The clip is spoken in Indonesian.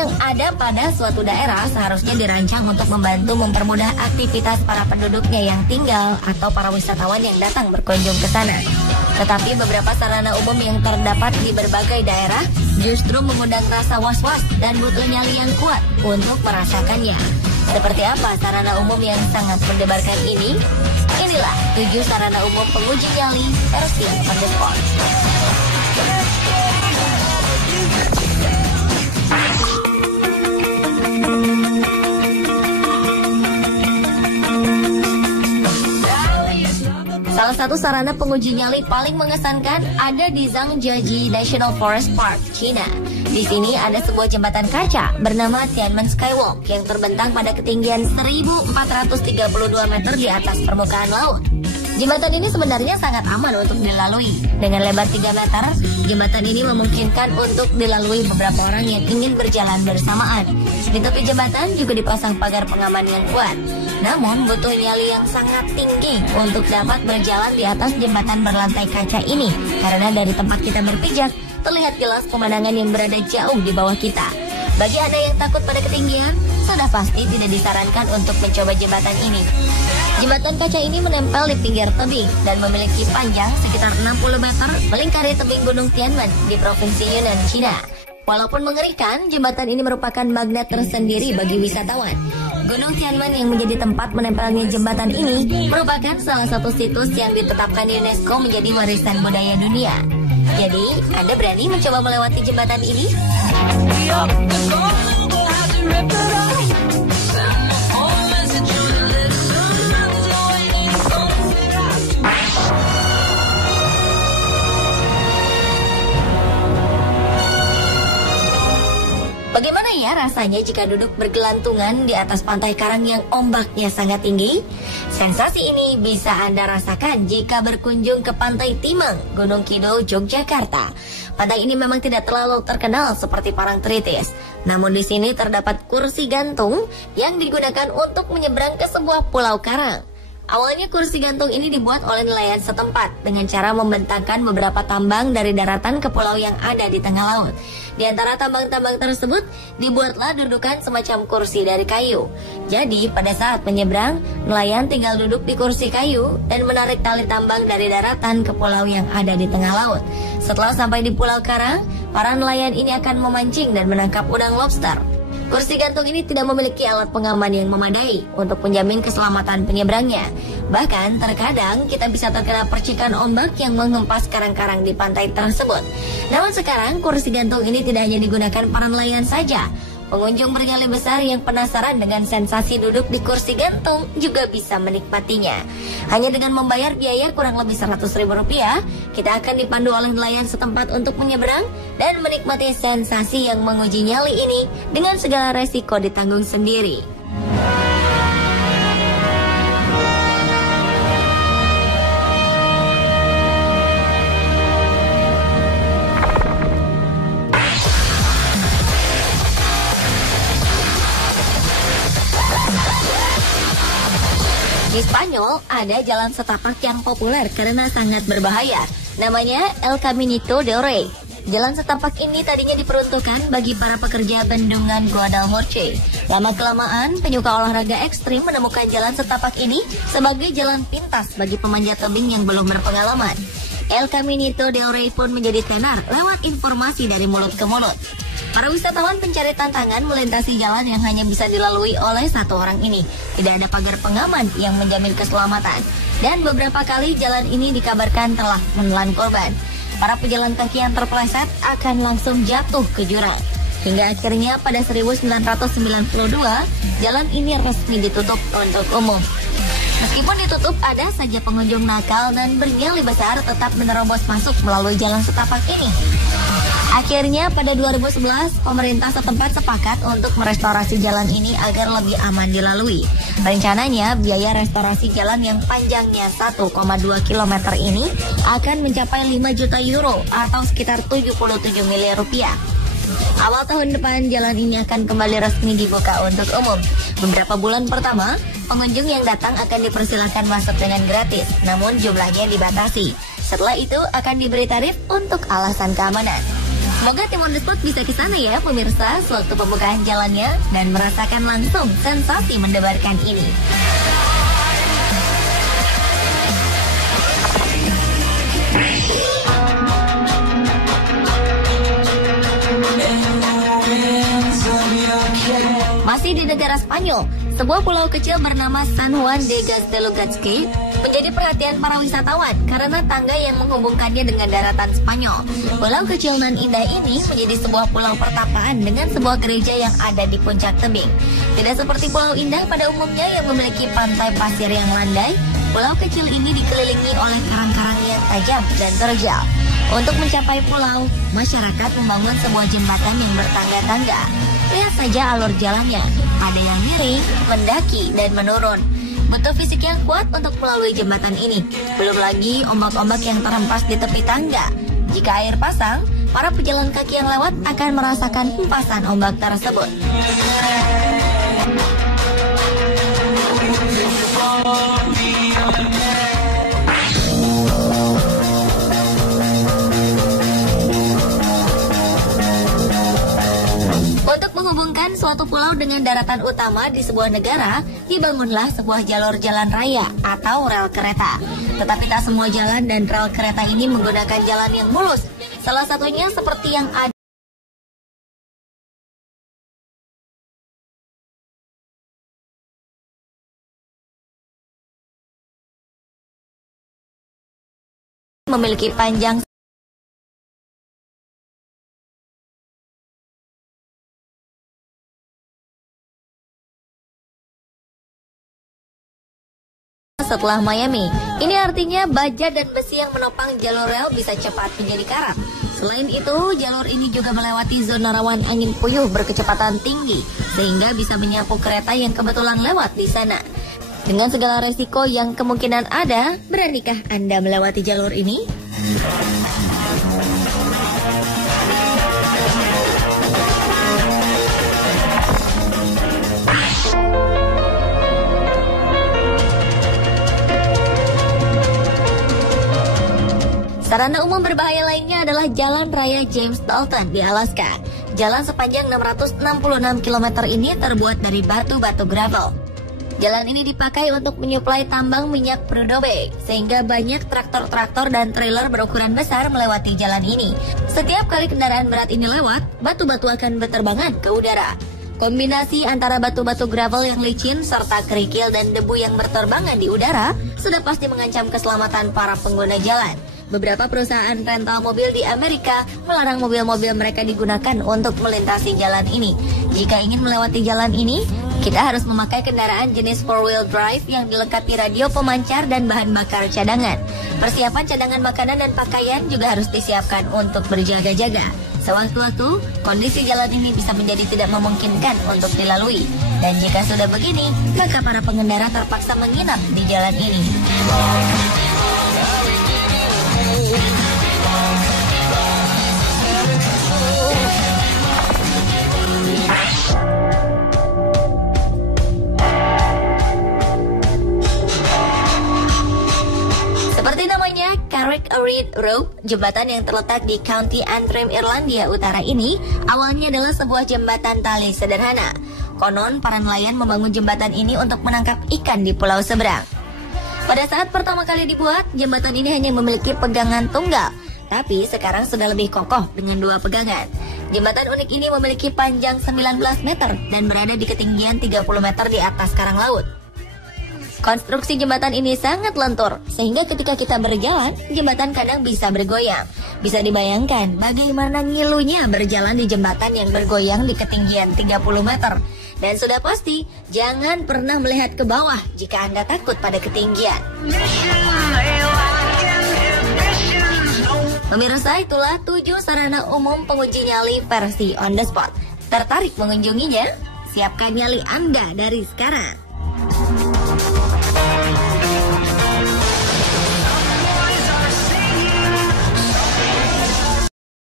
yang ada pada suatu daerah seharusnya dirancang untuk membantu mempermudah aktivitas para penduduknya yang tinggal atau para wisatawan yang datang berkunjung ke sana. Tetapi beberapa sarana umum yang terdapat di berbagai daerah justru mengundang rasa was-was dan butuh nyali yang kuat untuk merasakannya. Seperti apa sarana umum yang sangat mendebarkan ini? Inilah 7 sarana umum penguji nyali versi on the spot. Salah satu sarana penguji nyali paling mengesankan ada di Zhangjiajie National Forest Park, China. Di sini ada sebuah jembatan kaca bernama Tianmen Skywalk yang terbentang pada ketinggian 1.432 meter di atas permukaan laut. Jembatan ini sebenarnya sangat aman untuk dilalui. Dengan lebar 3 meter, jembatan ini memungkinkan untuk dilalui beberapa orang yang ingin berjalan bersamaan. Di tepi jembatan juga dipasang pagar pengaman yang kuat. Namun butuh nyali yang sangat tinggi untuk dapat berjalan di atas jembatan berlantai kaca ini. Karena dari tempat kita berpijak, terlihat jelas pemandangan yang berada jauh di bawah kita. Bagi Anda yang takut pada ketinggian, sudah pasti tidak disarankan untuk mencoba jembatan ini. Jembatan kaca ini menempel di pinggir tebing dan memiliki panjang sekitar 60 meter melingkari tebing Gunung Tianmen di Provinsi Yunnan, China. Walaupun mengerikan, jembatan ini merupakan magnet tersendiri bagi wisatawan. Gunung Tianmen yang menjadi tempat menempelnya jembatan ini merupakan salah satu situs yang ditetapkan UNESCO menjadi warisan budaya dunia. Jadi, Anda berani mencoba melewati jembatan ini? Bagaimana ya rasanya jika duduk bergelantungan di atas pantai karang yang ombaknya sangat tinggi? Sensasi ini bisa Anda rasakan jika berkunjung ke Pantai Timeng, Gunung Kidul, Yogyakarta. Pantai ini memang tidak terlalu terkenal seperti Parangtritis. Namun di sini terdapat kursi gantung yang digunakan untuk menyeberang ke sebuah pulau karang. Awalnya kursi gantung ini dibuat oleh nelayan setempat dengan cara membentangkan beberapa tambang dari daratan ke pulau yang ada di tengah laut. Di antara tambang-tambang tersebut dibuatlah dudukan semacam kursi dari kayu. Jadi pada saat menyeberang, nelayan tinggal duduk di kursi kayu dan menarik tali tambang dari daratan ke pulau yang ada di tengah laut. Setelah sampai di Pulau Karang, para nelayan ini akan memancing dan menangkap udang lobster. Kursi gantung ini tidak memiliki alat pengaman yang memadai untuk menjamin keselamatan penyeberangnya. Bahkan terkadang kita bisa terkena percikan ombak yang menghempas karang-karang di pantai tersebut. Namun sekarang kursi gantung ini tidak hanya digunakan para nelayan saja. Pengunjung bernyali besar yang penasaran dengan sensasi duduk di kursi gantung juga bisa menikmatinya. Hanya dengan membayar biaya kurang lebih Rp100.000, kita akan dipandu oleh nelayan setempat untuk menyeberang dan menikmati sensasi yang menguji nyali ini dengan segala resiko ditanggung sendiri. Di Spanyol ada jalan setapak yang populer karena sangat berbahaya. Namanya El Caminito del Rey. Jalan setapak ini tadinya diperuntukkan bagi para pekerja bendungan Guadalhorce. Lama-kelamaan, penyuka olahraga ekstrim menemukan jalan setapak ini sebagai jalan pintas bagi pemanjat tebing yang belum berpengalaman. El Caminito del Rey pun menjadi tenar lewat informasi dari mulut ke mulut. Para wisatawan pencari tantangan melintasi jalan yang hanya bisa dilalui oleh satu orang ini. Tidak ada pagar pengaman yang menjamin keselamatan. Dan beberapa kali jalan ini dikabarkan telah menelan korban. Para pejalan kaki yang terpeleset akan langsung jatuh ke jurang. Hingga akhirnya pada 1992, jalan ini resmi ditutup untuk umum. Meskipun ditutup, ada saja pengunjung nakal dan bernyali besar tetap menerobos masuk melalui jalan setapak ini. Akhirnya pada 2011, pemerintah setempat sepakat untuk merestorasi jalan ini agar lebih aman dilalui. Rencananya, biaya restorasi jalan yang panjangnya 1,2 km ini akan mencapai 5 juta euro atau sekitar 77 miliar rupiah. Awal tahun depan, jalan ini akan kembali resmi dibuka untuk umum. Beberapa bulan pertama, pengunjung yang datang akan dipersilakan masuk dengan gratis, namun jumlahnya dibatasi. Setelah itu akan diberi tarif untuk alasan keamanan. Semoga tim On The Spot bisa ke sana ya pemirsa sewaktu pembukaan jalannya dan merasakan langsung sensasi mendebarkan ini. Masih di negara Spanyol, sebuah pulau kecil bernama San Juan de Gaztelugatxe menjadi perhatian para wisatawan karena tangga yang menghubungkannya dengan daratan Spanyol. Pulau kecil nan indah ini menjadi sebuah pulau pertapaan dengan sebuah gereja yang ada di puncak tebing. Tidak seperti pulau indah pada umumnya yang memiliki pantai pasir yang landai, pulau kecil ini dikelilingi oleh karang-karang yang tajam dan terjal. Untuk mencapai pulau, masyarakat membangun sebuah jembatan yang bertangga-tangga. Lihat saja alur jalannya, ada yang miring, mendaki, dan menurun. Butuh fisik yang kuat untuk melalui jembatan ini. Belum lagi ombak-ombak yang terhempas di tepi tangga. Jika air pasang, para pejalan kaki yang lewat akan merasakan hempasan ombak tersebut. Untuk menghubungkan suatu pulau dengan daratan utama di sebuah negara, dibangunlah sebuah jalur jalan raya atau rel kereta. Tetapi tak semua jalan dan rel kereta ini menggunakan jalan yang mulus. Salah satunya seperti yang ada memiliki panjang setelah Miami. Ini artinya baja dan besi yang menopang jalur rel bisa cepat menjadi karat. Selain itu, jalur ini juga melewati zona rawan angin puyuh berkecepatan tinggi, sehingga bisa menyapu kereta yang kebetulan lewat di sana. Dengan segala resiko yang kemungkinan ada, beranikah Anda melewati jalur ini? Sarana umum berbahaya lainnya adalah Jalan Raya James Dalton di Alaska. Jalan sepanjang 666 km ini terbuat dari batu-batu gravel. Jalan ini dipakai untuk menyuplai tambang minyak Prudhoe Bay, sehingga banyak traktor-traktor dan trailer berukuran besar melewati jalan ini. Setiap kali kendaraan berat ini lewat, batu-batu akan berterbangan ke udara. Kombinasi antara batu-batu gravel yang licin serta kerikil dan debu yang berterbangan di udara sudah pasti mengancam keselamatan para pengguna jalan. Beberapa perusahaan rental mobil di Amerika melarang mobil-mobil mereka digunakan untuk melintasi jalan ini. Jika ingin melewati jalan ini, kita harus memakai kendaraan jenis 4-wheel drive yang dilengkapi radio pemancar dan bahan bakar cadangan. Persiapan cadangan makanan dan pakaian juga harus disiapkan untuk berjaga-jaga. Sewaktu-waktu, kondisi jalan ini bisa menjadi tidak memungkinkan untuk dilalui. Dan jika sudah begini, maka para pengendara terpaksa menginap di jalan ini. Seperti namanya, Carrick Reed Road, jembatan yang terletak di County Antrim, Irlandia Utara ini, awalnya adalah sebuah jembatan tali sederhana. Konon, para nelayan membangun jembatan ini untuk menangkap ikan di pulau seberang. Pada saat pertama kali dibuat, jembatan ini hanya memiliki pegangan tunggal, tapi sekarang sudah lebih kokoh dengan 2 pegangan. Jembatan unik ini memiliki panjang 19 meter dan berada di ketinggian 30 meter di atas karang laut. Konstruksi jembatan ini sangat lentur, sehingga ketika kita berjalan, jembatan kadang bisa bergoyang. Bisa dibayangkan bagaimana ngilunya berjalan di jembatan yang bergoyang di ketinggian 30 meter. Dan sudah pasti, jangan pernah melihat ke bawah jika Anda takut pada ketinggian. Pemirsa, itulah 7 sarana umum penguji nyali versi On The Spot. Tertarik mengunjunginya? Siapkan nyali Anda dari sekarang.